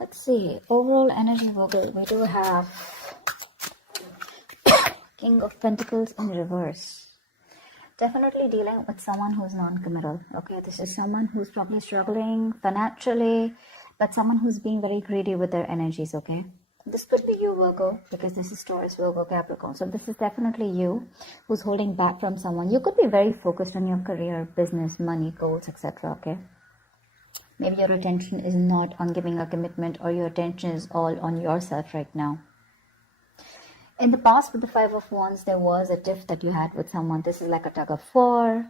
Let's see. Overall energy, Virgo. We do have King of Pentacles in reverse. Definitely dealing with someone who's non-committal. Okay, this is someone who's probably struggling financially, but someone who's being very greedy with their energies. Okay, this could be you, Virgo, because this is Taurus, Virgo, Capricorn. So this is definitely you who's holding back from someone. You could be very focused on your career, business, money, goals, etc. Okay, maybe your attention is not on giving a commitment, or your attention is all on yourself right now. In the past, with the Five of Wands, there was a tiff that you had with someone. This is like a tug of war,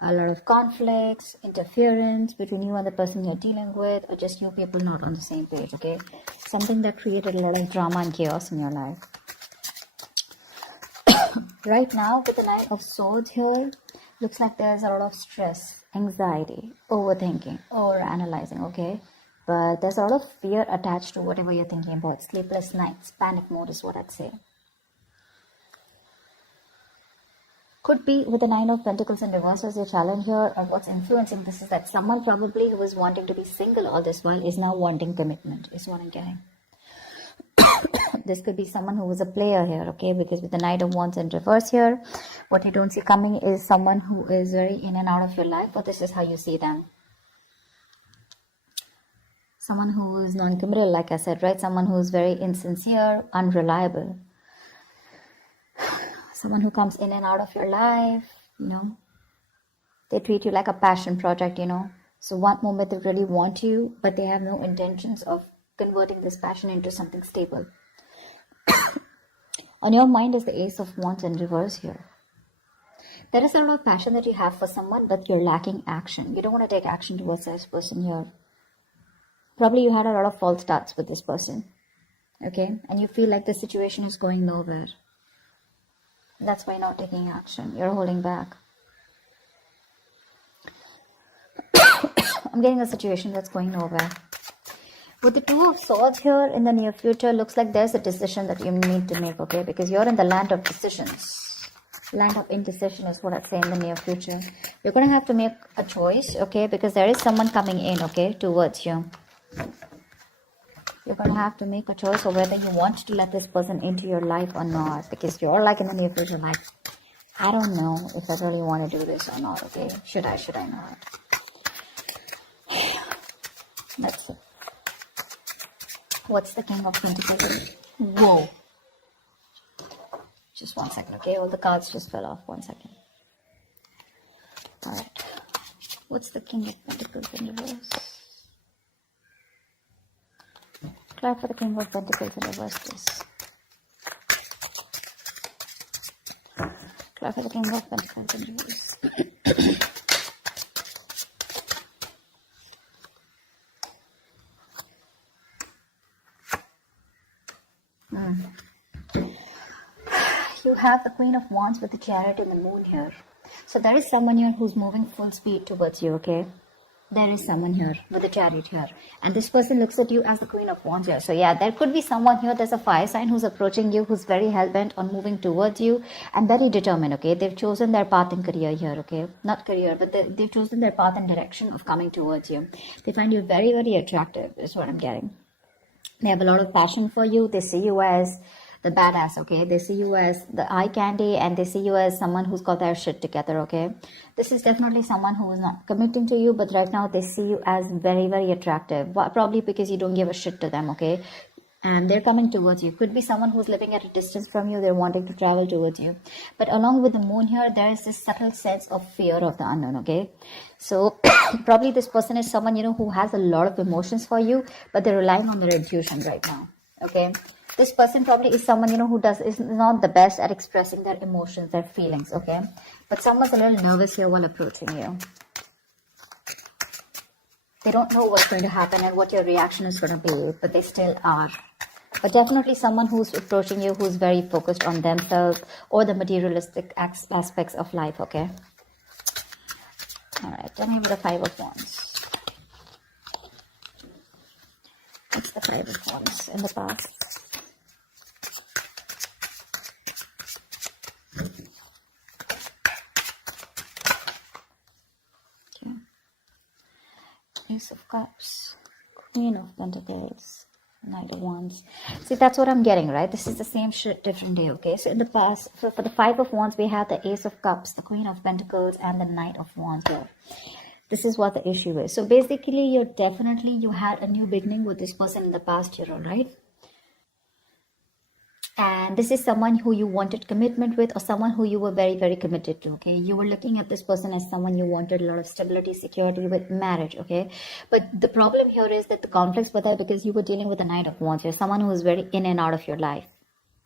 a lot of conflicts, interference between you and the person you're dealing with, or just you people not on the same page, okay? Something that created a lot of drama and chaos in your life. Right now, with the Knight of Swords here, looks like there's a lot of stress, anxiety, overthinking, overanalyzing, okay? But there's a lot of fear attached to whatever you're thinking about. Sleepless nights, panic mode is what I'd say. Could be with the Nine of Pentacles in reverse as your challenge here, or what's influencing this is that someone probably who was wanting to be single all this while is now wanting commitment, is what I'm getting. This could be someone who was a player here, okay? Because with the Knight of Wands in reverse here, what you don't see coming is someone who is very in and out of your life, but this is how you see them. Someone who is non-committal, like I said, right? Someone who is very insincere, unreliable. Someone who comes in and out of your life, you know. They treat you like a passion project, you know. So one moment they really want you, but they have no intentions of converting this passion into something stable. On your mind is the Ace of Wands in reverse here. There is a lot of passion that you have for someone, but you're lacking action. You don't want to take action towards this person here. Probably you had a lot of false starts with this person, okay? And you feel like the situation is going nowhere. That's why you're not taking action. You're holding back. I'm getting a situation that's going nowhere. With the Two of Swords here in the near future, looks like there's a decision that you need to make, okay? Because you're in the land of decisions. Land of indecision is what I'd say in the near future. You're going to have to make a choice, okay? Because there is someone coming in, okay, towards you. You're going to have to make a choice of whether you want to let this person into your life or not. Because you're like in the near future, like, I don't know if I really want to do this or not, okay? Should I not? Let's see. What's the King of Pentacles? Whoa. Just 1 second, okay? All the cards just fell off. 1 second. Alright. What's the King of Pentacles in reverse? Clap for the King of Pentacles in reverse, please. Clap for the King of Pentacles in reverse. You have the Queen of Wands with the Chariot and the Moon here. So there is someone here who's moving full speed towards you, okay? There is someone here with the Chariot here. And this person looks at you as the Queen of Wands here. So yeah, there could be someone here, there's a fire sign who's approaching you, who's very hell-bent on moving towards you and very determined, okay? They've chosen their path in career here, okay? Not career, but they've chosen their path and direction of coming towards you. They find you very, very attractive, is what I'm getting. They have a lot of passion for you. They see you as the badass, okay? They see you as the eye candy, and they see you as someone who's got their shit together, okay? This is definitely someone who is not committing to you, but right now they see you as very, very attractive. Probably because you don't give a shit to them, okay? And they're coming towards you. Could be someone who's living at a distance from you. They're wanting to travel towards you. But along with the moon here, there is this subtle sense of fear of the unknown, okay? So probably this person is someone, you know, who has a lot of emotions for you, but they're relying on their intuition right now, okay? This person probably is someone, you know, who is not the best at expressing their emotions, their feelings, okay? But someone's a little nervous here while approaching you. They don't know what's going to happen and what your reaction is going to be, but they still are. But definitely someone who's approaching you who's very focused on themselves or the materialistic aspects of life, okay? All right, tell me about the Five of Wands. What's the Five of Wands in the past? Okay. Ace of Cups, Queen of Pentacles, Knight of Wands. See, that's what I'm getting, right? This is the same shit, different day, okay? So in the past, for the Five of Wands, we have the Ace of Cups, the Queen of Pentacles, and the Knight of Wands here. This is what the issue is. So basically, you had a new beginning with this person in the past year, all right? And this is someone who you wanted commitment with, or someone who you were very, very committed to, okay? You were looking at this person as someone you wanted a lot of stability, security with, marriage, okay? But the problem here is that the conflicts were there because you were dealing with the Knight of Wands. You're someone who is very in and out of your life,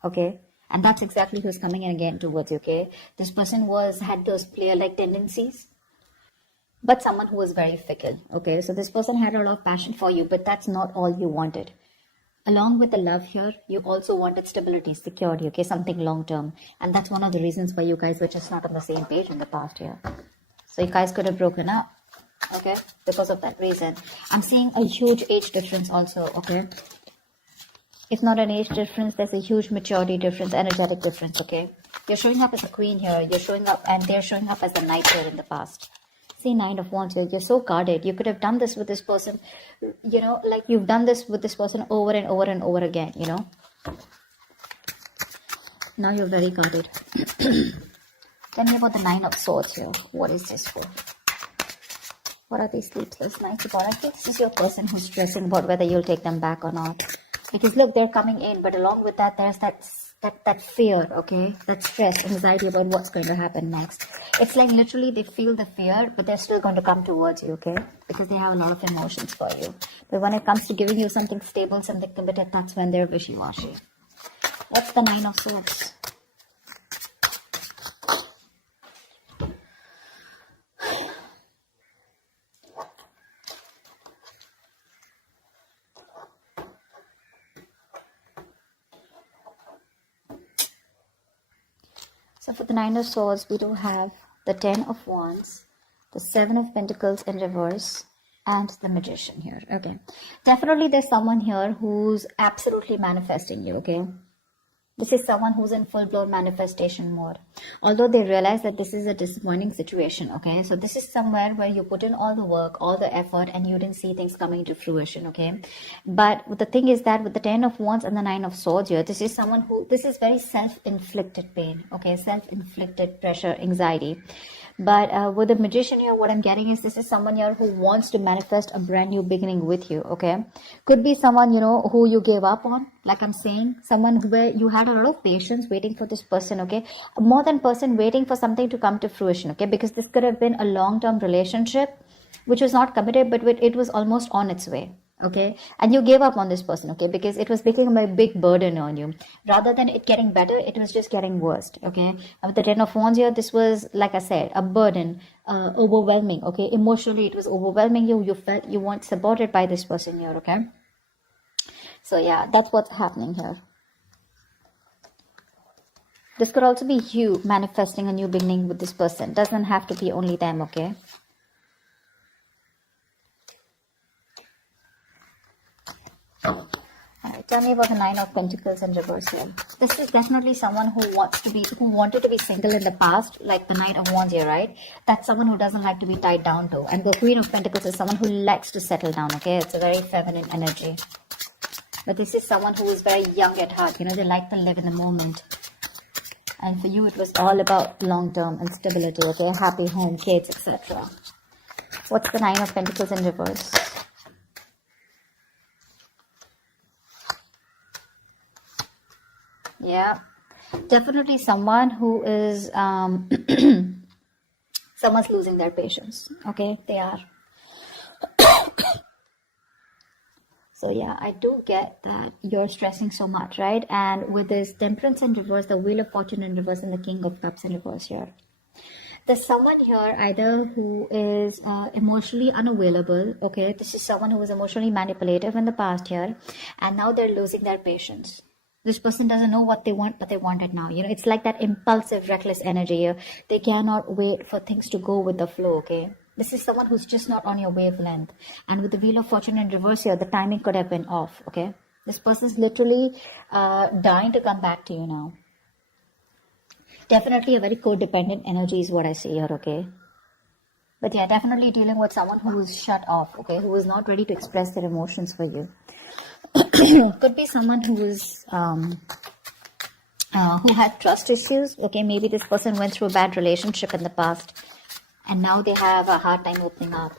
okay? And that's exactly who's coming in again towards you, okay? This person had those player-like tendencies, but someone who was very fickle, okay? So this person had a lot of passion for you, but that's not all you wanted. Along with the love here, you also wanted stability, security, okay, something long-term. And that's one of the reasons why you guys were just not on the same page in the past year. So you guys could have broken up, okay, because of that reason. I'm seeing a huge age difference also, okay. If not an age difference, there's a huge maturity difference, energetic difference, okay. You're showing up as a queen here, you're showing up, and they're showing up as a knight here in the past. See, Nine of Wands, you're so guarded. You could have done this with this person, you know, like you've done this with this person over and over and over again, you know. Now you're very guarded. Tell me about the Nine of Swords here. What is this for? What are these sleepless nights about? I think this is your person who's stressing about whether you'll take them back or not. Because look, they're coming in, but along with that, there's that fear, okay? That stress, anxiety about what's going to happen next. It's like literally they feel the fear, but they're still going to come towards you, okay? Because they have a lot of emotions for you. But when it comes to giving you something stable, something committed, that's when they're wishy-washy. What's the Nine of Swords? So for the Nine of Swords, we do have the 10 of Wands, the 7 of Pentacles in reverse, and the Magician here. Okay. Definitely there's someone here who's absolutely manifesting you, okay? This is someone who's in full-blown manifestation mode. Although they realize that this is a disappointing situation, okay? So this is somewhere where you put in all the work, all the effort, and you didn't see things coming to fruition, okay? But the thing is that with the 10 of Wands and the 9 of Swords here, this is someone who, this is very self-inflicted pain, okay? Self-inflicted pressure, anxiety. But with the Magician here, what I'm getting is this is someone here who wants to manifest a brand new beginning with you, okay? Could be someone, you know, who you gave up on, like I'm saying. Someone where you had a lot of patience waiting for this person, okay? More than person waiting for something to come to fruition, okay? Because this could have been a long-term relationship, which was not committed, but it was almost on its way. Okay, and you gave up on this person, okay, because it was becoming a big burden on you. Rather than it getting better, it was just getting worse, okay? And with the 10 of Wands here, this was, like I said, a burden, overwhelming, okay? Emotionally, it was overwhelming you. You felt you weren't supported by this person here, okay? So yeah, that's what's happening here. This could also be you manifesting a new beginning with this person. Doesn't have to be only them, okay? Alright, tell me about the 9 of Pentacles in reverse here. This is definitely someone who wanted to be single in the past, like the Knight of Wands here, right? That's someone who doesn't like to be tied down to. And the Queen of Pentacles is someone who likes to settle down, okay? It's a very feminine energy. But this is someone who is very young at heart, you know, they like to live in the moment. And for you, it was all about long-term and stability, okay? Happy home, kids, etc. What's the 9 of Pentacles in reverse? Yeah, definitely someone who is, someone's losing their patience, okay? They are. So yeah, I do get that you're stressing so much, right? And with this Temperance in reverse, the Wheel of Fortune in reverse, and the King of Cups in reverse here. There's someone here either who is emotionally unavailable, okay? This is someone who was emotionally manipulative in the past here, and now they're losing their patience. This person doesn't know what they want, but they want it now. You know, it's like that impulsive, reckless energy here. They cannot wait for things to go with the flow, okay? This is someone who's just not on your wavelength. And with the Wheel of Fortune in reverse here, the timing could have been off, okay? This person's literally dying to come back to you now. Definitely a very codependent energy is what I see here, okay? But yeah, definitely dealing with someone who is shut off, okay? Who is not ready to express their emotions for you. Could be someone who had trust issues. Okay, maybe this person went through a bad relationship in the past and now they have a hard time opening up.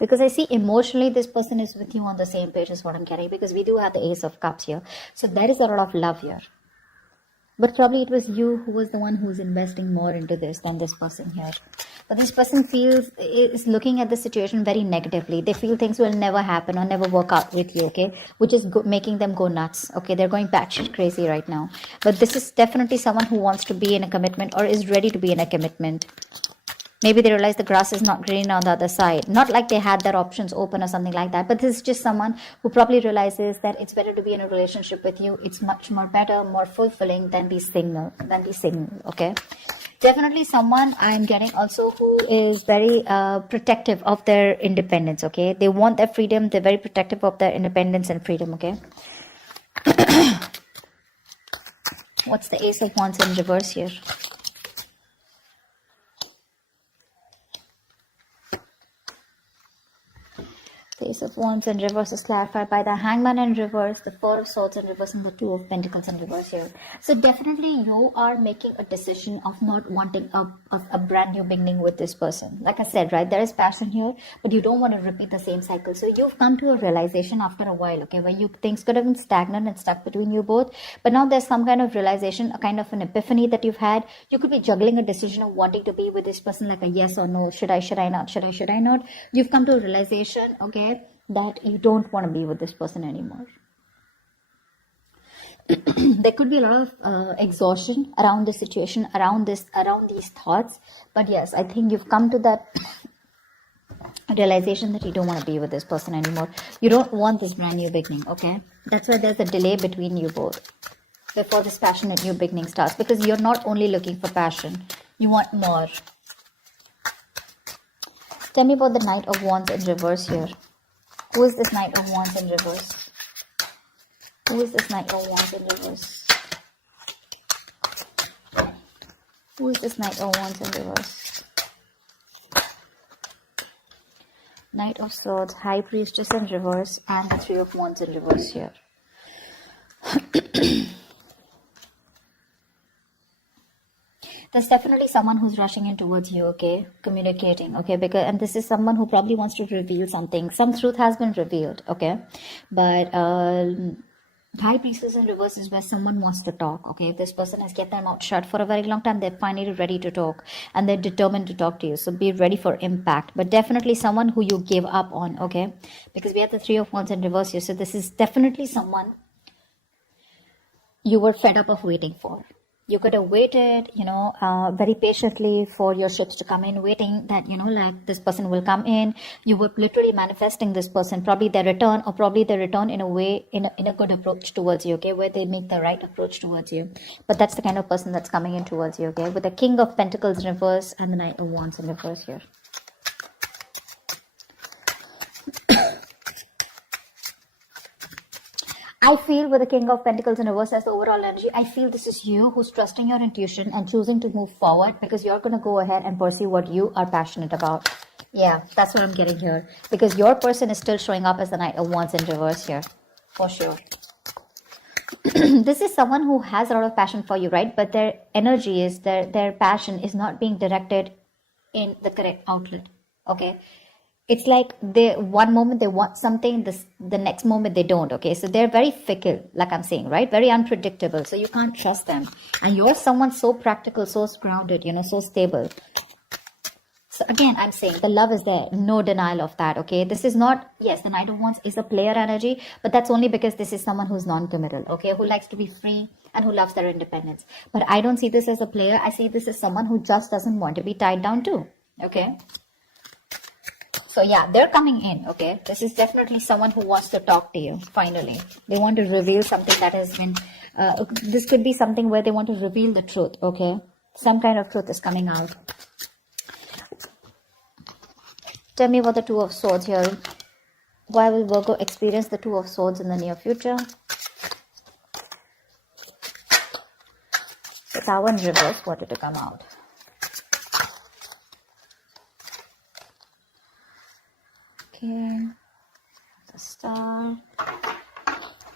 Because I see emotionally this person is with you on the same page is what I'm getting, because we do have the Ace of Cups here. So there is a lot of love here. But probably it was you who was the one who was investing more into this than this person here. But this person is looking at the situation very negatively. They feel things will never happen or never work out with you, okay? Which is making them go nuts, okay? They're going batshit crazy right now. But this is definitely someone who wants to be in a commitment or is ready to be in a commitment. Maybe they realize the grass is not green on the other side. Not like they had their options open or something like that. But this is just someone who probably realizes that it's better to be in a relationship with you. It's much more better, more fulfilling than be single, okay? Definitely someone I'm getting also who is very protective of their independence, okay? They want their freedom. They're very protective of their independence and freedom, okay? What's the Ace of Wands in reverse here? The Ace of Wands in reverse is clarified by the Hangman in reverse, the Four of Swords in reverse, and the Two of Pentacles in reverse here. So definitely you are making a decision of not wanting a brand new beginning with this person. Like I said, right, there is passion here, but you don't want to repeat the same cycle. So you've come to a realization after a while, okay, where things could have been stagnant and stuck between you both. But now there's some kind of realization, a kind of an epiphany that you've had. You could be juggling a decision of wanting to be with this person, like a yes or no, should I not, should I not. You've come to a realization, okay, that you don't want to be with this person anymore. There could be a lot of exhaustion around the situation, around these thoughts. But yes, I think you've come to that realization that you don't want to be with this person anymore. You don't want this brand new beginning, okay? That's why there's a delay between you both before this passionate new beginning starts, because you're not only looking for passion, you want more. Tell me about the Knight of Wands in reverse here. Who is this Knight of Wands in reverse? Who is this Knight of Wands in reverse? Who is this Knight of Wands in reverse? Knight of Swords, High Priestess in reverse, and the Three of Wands in reverse here. There's definitely someone who's rushing in towards you, okay? Communicating, okay? And this is someone who probably wants to reveal something. Some truth has been revealed, okay? But High Priestess in reverse is where someone wants to talk, okay? If this person has kept their mouth shut for a very long time, they're finally ready to talk. And they're determined to talk to you. So be ready for impact. But definitely someone who you gave up on, okay? Because we have the Three of Wands in reverse here. So this is definitely someone you were fed up of waiting for. You could have waited, very patiently for your ships to come in, waiting that, like this person will come in. You were literally manifesting this person, probably their return, or probably their return in a way, in a good approach towards you, okay, where they make the right approach towards you. But that's the kind of person that's coming in towards you, okay, with the King of Pentacles in reverse and the Knight of Wands in reverse here. I feel with the King of Pentacles in reverse as the overall energy, I feel this is you who's trusting your intuition and choosing to move forward, because you're going to go ahead and pursue what you are passionate about. Yeah, that's what I'm getting here. Because your person is still showing up as the Knight of Wands in reverse here. For sure. This is someone who has a lot of passion for you, right? But their energy is, their passion is not being directed in the correct outlet. Okay. It's like one moment they want something, the next moment they don't, okay? So they're very fickle, like I'm saying, right? Very unpredictable. So you can't trust them. And you're someone so practical, so grounded, so stable. So again, I'm saying the love is there. No denial of that, okay? This is not, yes, the Knight of Wands is a player energy, but that's only because this is someone who's non-committal, okay? Who likes to be free and who loves their independence. But I don't see this as a player. I see this as someone who just doesn't want to be tied down too, okay? So yeah, they're coming in, okay? This is definitely someone who wants to talk to you, finally. They want to reveal something that has been, this could be something where they want to reveal the truth, okay? Some kind of truth is coming out. Tell me about the Two of Swords here. Why will Virgo experience the Two of Swords in the near future? The Tower in reverse wanted to come out. Okay. Star.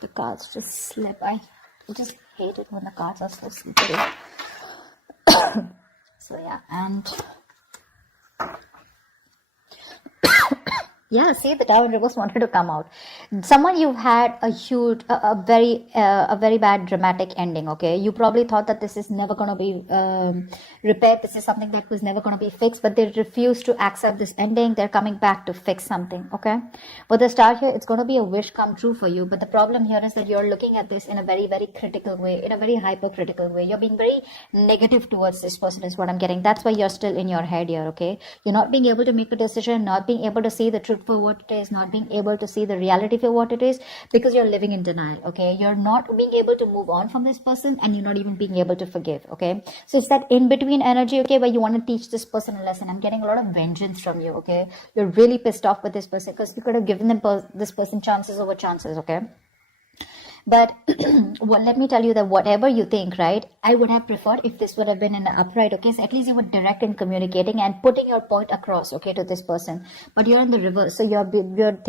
The cards just slip. I just hate it when the cards are so slippery. So yeah, and yeah, see, the Tower in reverse wanted to come out. Someone you've had a huge, a very bad dramatic ending. Okay, you probably thought that this is never gonna be repaired. This is something that was never gonna be fixed, but they refuse to accept this ending. They're coming back to fix something. Okay, with the Star here, it's gonna be a wish come true for you. But the problem here is that you're looking at this in a very, very critical way, in a very hypercritical way. You're being very negative towards this person, is what I'm getting. That's why you're still in your head here. Okay, you're not being able to make a decision, not being able to see the truth for what it is, not being able to see the reality for what it is, because you're living in denial. Okay, you're not being able to move on from this person, and you're not even being able to forgive. Okay, so it's that in between energy, okay, where you want to teach this person a lesson. I'm getting a lot of vengeance from you. Okay, you're really pissed off with this person because you could have given this person chances over chances. Okay, but well, let me tell you that whatever you think, right, I would have preferred if this would have been in an upright, okay, so at least you were direct in communicating and putting your point across, okay, to this person. But you're in the reverse, so you're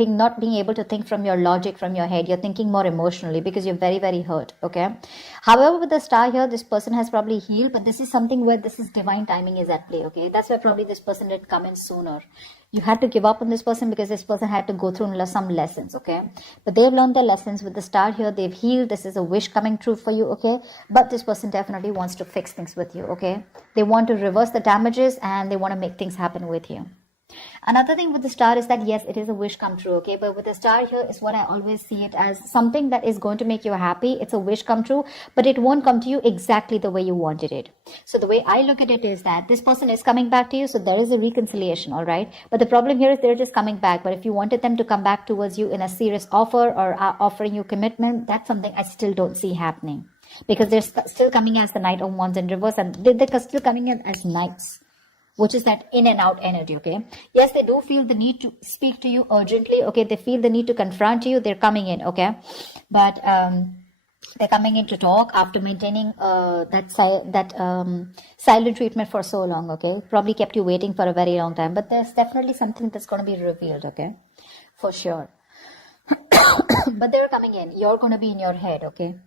not being able to think from your logic, from your head. You're thinking more emotionally because you're very, very hurt. Okay, however, with the Star here, this person has probably healed, but this is something where this is divine timing is at play. Okay, that's why probably this person did come in sooner. You had to give up on this person because this person had to go through some lessons. Okay, but they've learned their lessons. With the Star here, they've healed. This is a wish coming true for you. Okay, but this person definitely wants to fix things with you. Okay, they want to reverse the damages and they want to make things happen with you. Another thing with the Star is that yes, it is a wish come true, okay, but with the Star here is what I always see it as, something that is going to make you happy. It's a wish come true, but it won't come to you exactly the way you wanted it. So the way I look at it is that this person is coming back to you, so there is a reconciliation, all right, but the problem here is they're just coming back. But if you wanted them to come back towards you in a serious offer or offering you commitment, that's something I still don't see happening, because they're still coming as the Knight of Wands in reverse, and they're still coming in as knights, which is that in and out energy. Okay, yes, they do feel the need to speak to you urgently. Okay, they feel the need to confront you. They're coming in. Okay, but they're coming in to talk after maintaining that silent treatment for so long. Okay, probably kept you waiting for a very long time, but there's definitely something that's going to be revealed. Okay, for sure. But they're coming in. You're going to be in your head. Okay.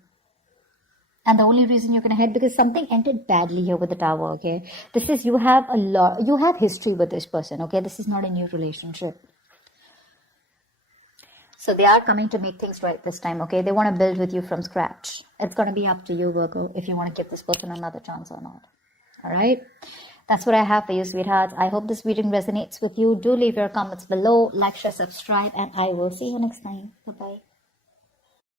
And the only reason you're going to head, because something ended badly here with the Tower. Okay, this is, you have history with this person. Okay, this is not a new relationship. So they are coming to make things right this time. Okay, they want to build with you from scratch. It's going to be up to you, Virgo, if you want to give this person another chance or not. All right, that's what I have for you, sweethearts. I hope this reading resonates with you. Do leave your comments below, like, share, subscribe, and I will see you next time. Bye bye.